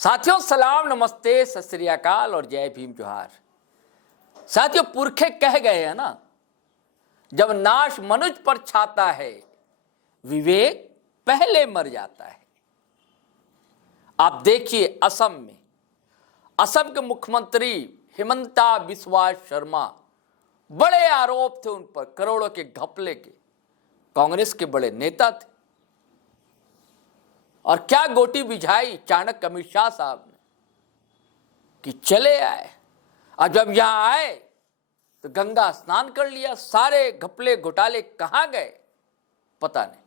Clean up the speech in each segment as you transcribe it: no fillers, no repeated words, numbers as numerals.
साथियों सलाम, नमस्ते, सत श्री अकाल और जय भीम जोहार। साथियों पुरखे कह गए हैं ना, जब नाश मनुज पर छाता है विवेक पहले मर जाता है। आप देखिए असम के मुख्यमंत्री हिमंता बिस्वा शर्मा, बड़े आरोप थे उन पर, करोड़ों के घपले के। कांग्रेस के बड़े नेता थे और क्या गोटी बिछाई चाणक्य अमित शाह साहब ने कि चले आए। और जब यहां आए तो गंगा स्नान कर लिया। सारे घपले घोटाले कहां गए पता नहीं।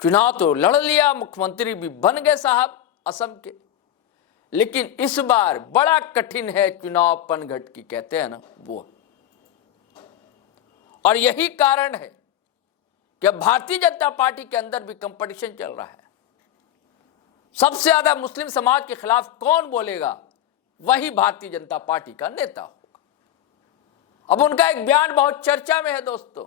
चुनाव तो लड़ लिया, मुख्यमंत्री भी बन गए साहब असम के, लेकिन इस बार बड़ा कठिन है चुनाव पनघट की, कहते हैं ना वो। और यही कारण है कि अब भारतीय जनता पार्टी के अंदर भी कंपटीशन चल रहा है। सबसे ज्यादा मुस्लिम समाज के खिलाफ कौन बोलेगा, वही भारतीय जनता पार्टी का नेता होगा। अब उनका एक बयान बहुत चर्चा में है दोस्तों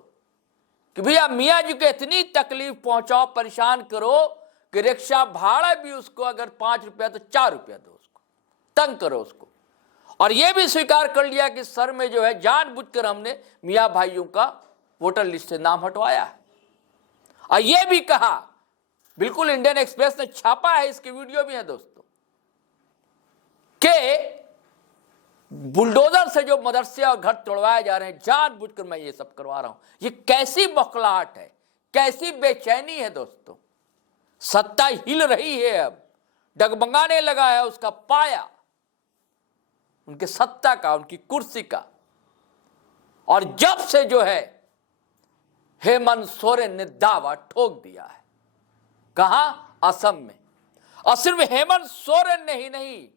कि भैया मियाँ जी को इतनी तकलीफ पहुंचाओ, परेशान करो कि रिक्शा भाड़ा भी उसको अगर 5 रुपया तो 4 रुपया दो, उसको तंग करो उसको। और यह भी स्वीकार कर लिया कि सर में जो है जानबूझकर हमने मियाँ भाइयों का वोटर लिस्ट से नाम हटवाया है। और यह भी कहा, बिल्कुल इंडियन एक्सप्रेस ने छापा है, इसकी वीडियो भी है दोस्तों, कि बुलडोजर से जो मदरसे और घर तोड़वाए जा रहे हैं, जानबूझकर मैं ये सब करवा रहा हूं। ये कैसी बौखलाहट है, कैसी बेचैनी है दोस्तों। सत्ता हिल रही है, अब डगमगाने लगा है उसका पाया, उनके सत्ता का, उनकी कुर्सी का। और जब से जो है हेमंत सोरेन ने दावा ठोक दिया है, कहां? असम में। और सिर्फ हेमंत सोरेन ने ही नहीं,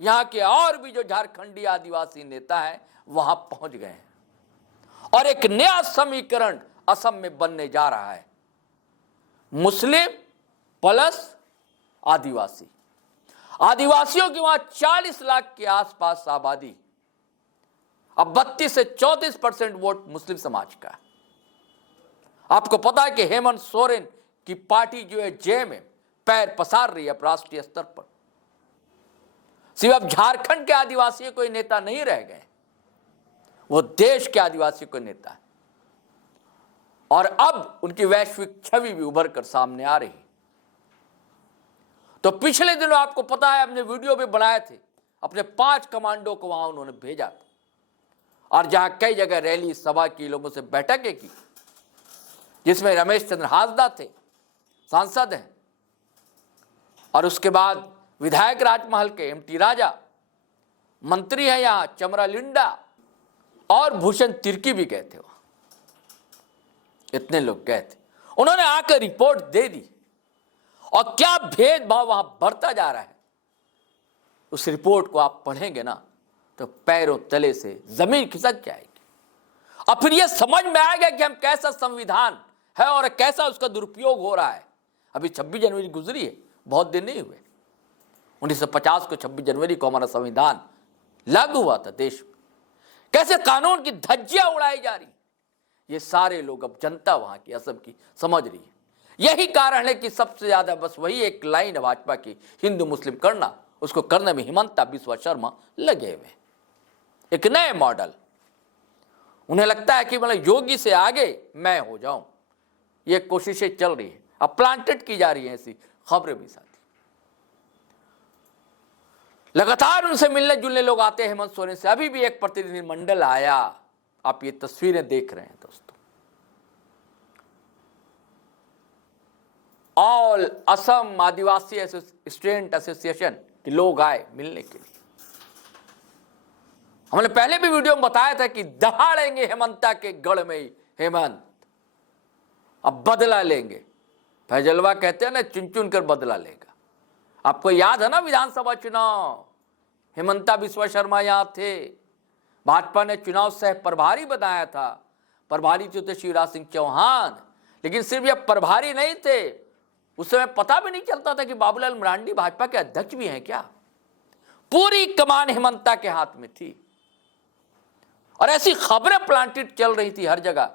यहां के और भी जो झारखंडी आदिवासी नेता हैं वहां पहुंच गए हैं। और एक नया समीकरण असम में बनने जा रहा है, मुस्लिम प्लस आदिवासी। आदिवासियों की वहां 40 लाख के आसपास आबादी, अब 32 से 34% वोट मुस्लिम समाज का है। आपको पता है कि हेमंत सोरेन की पार्टी जो है जे में पैर पसार रही है राष्ट्रीय स्तर पर। सिर्फ अब झारखंड के आदिवासी कोई नेता नहीं रह गए, वो देश के आदिवासी को नेता है। और अब उनकी वैश्विक छवि भी उभर कर सामने आ रही। तो पिछले दिनों आपको पता है, हमने वीडियो भी बनाए थे, अपने 5 कमांडो को वहां उन्होंने भेजा था। और जहां कई जगह रैली सभा की, लोगों से बैठकें की, जिसमें रमेश चंद्र हासदा थे, सांसद हैं, और उसके बाद विधायक राजमहल के एमटी राजा, मंत्री हैं यहां चमरा लिंडा, और भूषण तिर्की भी गए थे वहां। इतने लोग गए थे, उन्होंने आकर रिपोर्ट दे दी। और क्या भेदभाव वहां बढ़ता जा रहा है, उस रिपोर्ट को आप पढ़ेंगे ना तो पैरों तले से जमीन खिसक जाएगी। और फिर यह समझ में आएगा कि हम कैसा संविधान है और कैसा उसका दुरुपयोग हो रहा है। अभी 26 जनवरी गुजरी है, बहुत दिन नहीं हुए। 1950 को 26 जनवरी को हमारा संविधान लागू हुआ था देश में। कैसे कानून की धज्जियां उड़ाई जा रही, ये सारे लोग, अब जनता वहां की, असम की, समझ रही है। यही कारण है कि सबसे ज्यादा बस वही एक लाइन है भाजपा की, हिंदू मुस्लिम करना, उसको करने में हिमंता बिस्वा शर्मा लगे हुए। एक नए मॉडल, उन्हें लगता है कि मतलब योगी से आगे मैं हो जाऊं, ये कोशिशें चल रही है। अब प्लांटेड की जा रही है ऐसी खबरें भी साथी। लगातार उनसे मिलने जुलने लोग आते हैं हेमंत सोरेन से। अभी भी एक प्रतिनिधि मंडल आया, आप ये तस्वीरें देख रहे हैं दोस्तों। ऑल असम आदिवासी स्टूडेंट एसोसिएशन के लोग आए मिलने के लिए। हमने पहले भी वीडियो में बताया था कि दहाड़ेंगे हेमंता के गढ़ में ही हेमंत, अब बदला लेंगे। फैजलवा कहते हैं ना, चुन चुन कर बदला लेगा। आपको याद है ना विधानसभा चुनाव, हिमंता बिस्वा शर्मा यहां थे, भाजपा ने चुनाव सह प्रभारी बनाया था। प्रभारी थे शिवराज सिंह चौहान, लेकिन सिर्फ ये प्रभारी नहीं थे, उस समय पता भी नहीं चलता था कि बाबूलाल मरांडी भाजपा के अध्यक्ष भी हैं क्या। पूरी कमान हिमंता के हाथ में थी और ऐसी खबरें प्लांटेड चल रही थी हर जगह।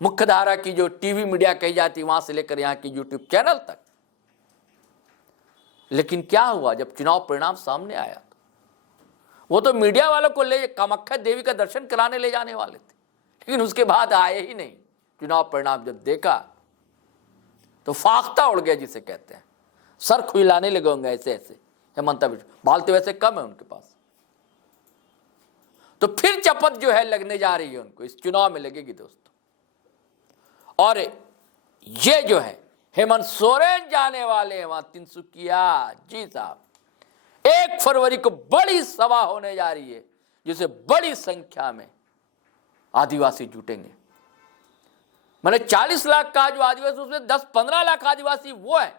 मुख्यधारा की जो टीवी मीडिया कही जाती, वहां से लेकर यहां की यूट्यूब चैनल तक, लेकिन क्या हुआ जब चुनाव परिणाम सामने आया? वो तो मीडिया वालों को ले कामाख्या देवी का दर्शन कराने ले जाने वाले थे, लेकिन उसके बाद आए ही नहीं। चुनाव परिणाम जब देखा तो फाख्ता उड़ गया, जिसे कहते हैं, सर खुलाने लगे होंगे ऐसे ऐसे। हेमंता बिस्वा बाल तो वैसे कम है उनके पास, तो फिर चपत जो है लगने जा रही है उनको, इस चुनाव में लगेगी दोस्तों। और ये जो है हेमंत सोरेन जाने वाले हैं वहां तिनसुकिया। जी साहब, 1 फरवरी को बड़ी सभा होने जा रही है, जिसे बड़ी संख्या में आदिवासी जुटेंगे। मैंने 40 लाख का जो आदिवासी, उसमें 10-15 लाख आदिवासी वो है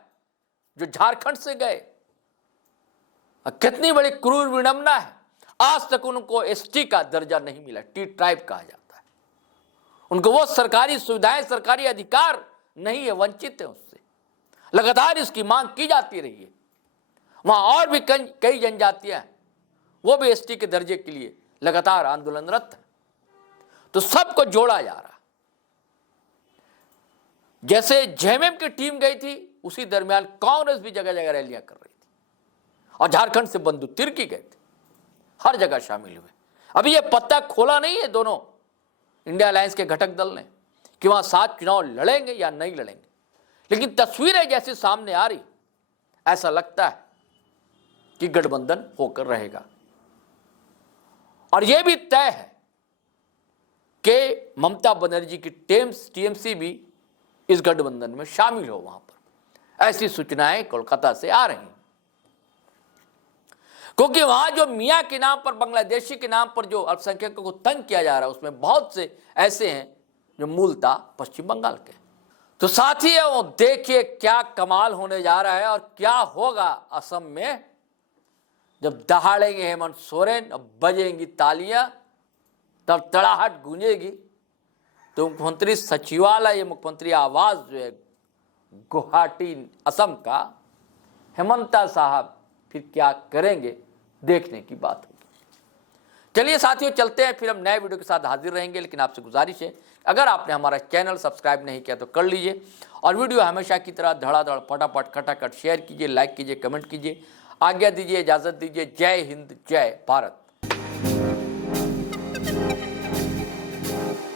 जो झारखंड से गए। कितनी बड़ी क्रूर विडंबना है, आज तक उनको एसटी का दर्जा नहीं मिला, टी ट्राइब कहा जाता है। उनको वो सरकारी सुविधाएं, सरकारी अधिकार नहीं है, वंचित है उससे। लगातार इसकी मांग की जाती रही है। वहां और भी कई जनजातियां हैं, वो भी एसटी के दर्जे के लिए लगातार आंदोलनरत है। तो सबको जोड़ा जा रहा। जैसे जेएमएम की टीम गई थी, उसी दरमियान कांग्रेस भी जगह जगह रैलियां कर रही थी, और झारखंड से बंधु तिर्की गए थे, हर जगह शामिल हुए। अभी ये पत्ता खोला नहीं है दोनों इंडिया अलायंस के घटक दल ने कि वहां 7 चुनाव लड़ेंगे या नहीं लड़ेंगे, लेकिन तस्वीरें जैसी सामने आ रही, ऐसा लगता है कि गठबंधन होकर रहेगा। और यह भी तय है कि ममता बनर्जी की टीएमसी भी इस गठबंधन में शामिल हो वहां पर। ऐसी सूचनाएं कोलकाता से आ रही हैं, क्योंकि वहां जो मियां के नाम पर, बांग्लादेशी के नाम पर जो अल्पसंख्यकों को तंग किया जा रहा है, उसमें बहुत से ऐसे हैं जो मूलतः पश्चिम बंगाल के। तो साथी वो देखिए क्या कमाल होने जा रहा है, और क्या होगा असम में जब दहाड़ेंगे हेमंत सोरेन, अब बजेंगी तालियां, तब तड़ाहट गूंजेगी। तो मुख्यमंत्री सचिवालय, मुख्यमंत्री आवास जो है गुवाहाटी असम का, हेमंता साहब फिर क्या करेंगे, देखने की बात होगी। चलिए साथियों, चलते हैं, फिर हम नए वीडियो के साथ हाजिर रहेंगे। लेकिन आपसे गुजारिश है, अगर आपने हमारा चैनल सब्सक्राइब नहीं किया तो कर लीजिए, और वीडियो हमेशा की तरह धड़ाधड़ फटाफट खटाखट शेयर कीजिए, लाइक कीजिए, कमेंट कीजिए। आज्ञा दीजिए, इजाजत दीजिए। जय हिंद, जय भारत।